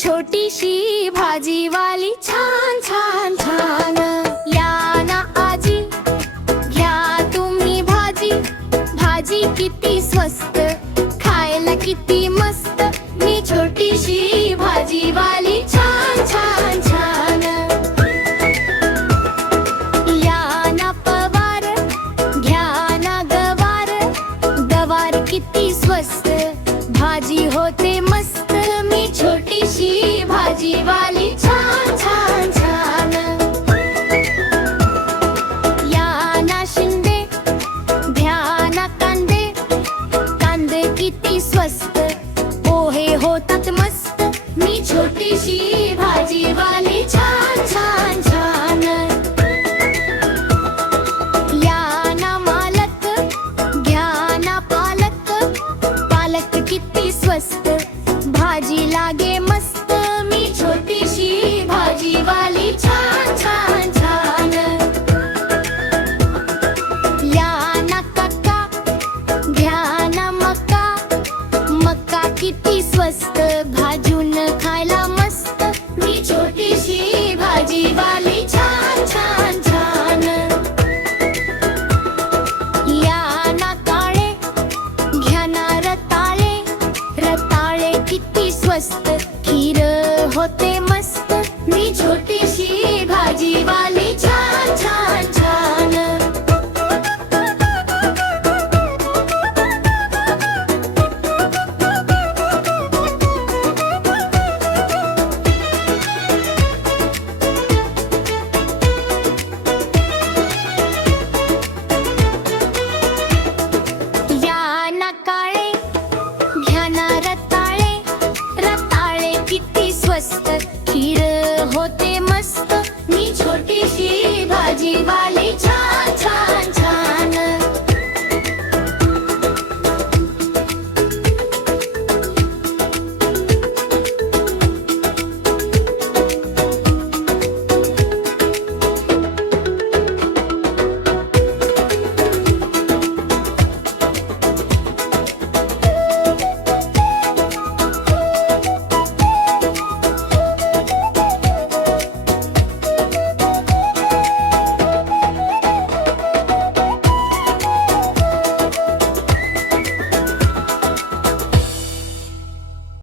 छोटीशी भाजीवाली छान छान छान। या ना आजी, घ्या तुम्ही भाजी, भाजी किती स्वस्त, खायला किती मस्त, मी छोटीशी भाजीवाली छान छान छान। या ना पवार, घ्या ना गवार, गवार किती स्वस्त, भाजी होते मस्त, मी छोटीशी भाजीवाली छान छान छान। या ना शिंदे, घ्या ना कांदे, कांदे किती स्वस्त, पोहे होतात मस्त, मी छोटीशी भाजीवाली छान छान छान। या ना मालक, घ्या ना पालक, पालक किती स्वस्त, भाजी लागे मस्त, मी छोटीशी भाजीवाली छान छान छान। या ना काका, घ्या ना मका, मका किती स्वस्त, भाजून खायला मस्त, मी छोटीशी भाजीवाली छान छान छान। या ना काळे, घ्या ना रताळे, रताळे किती स्वस्त, खीर होते मस्त, मी छोटी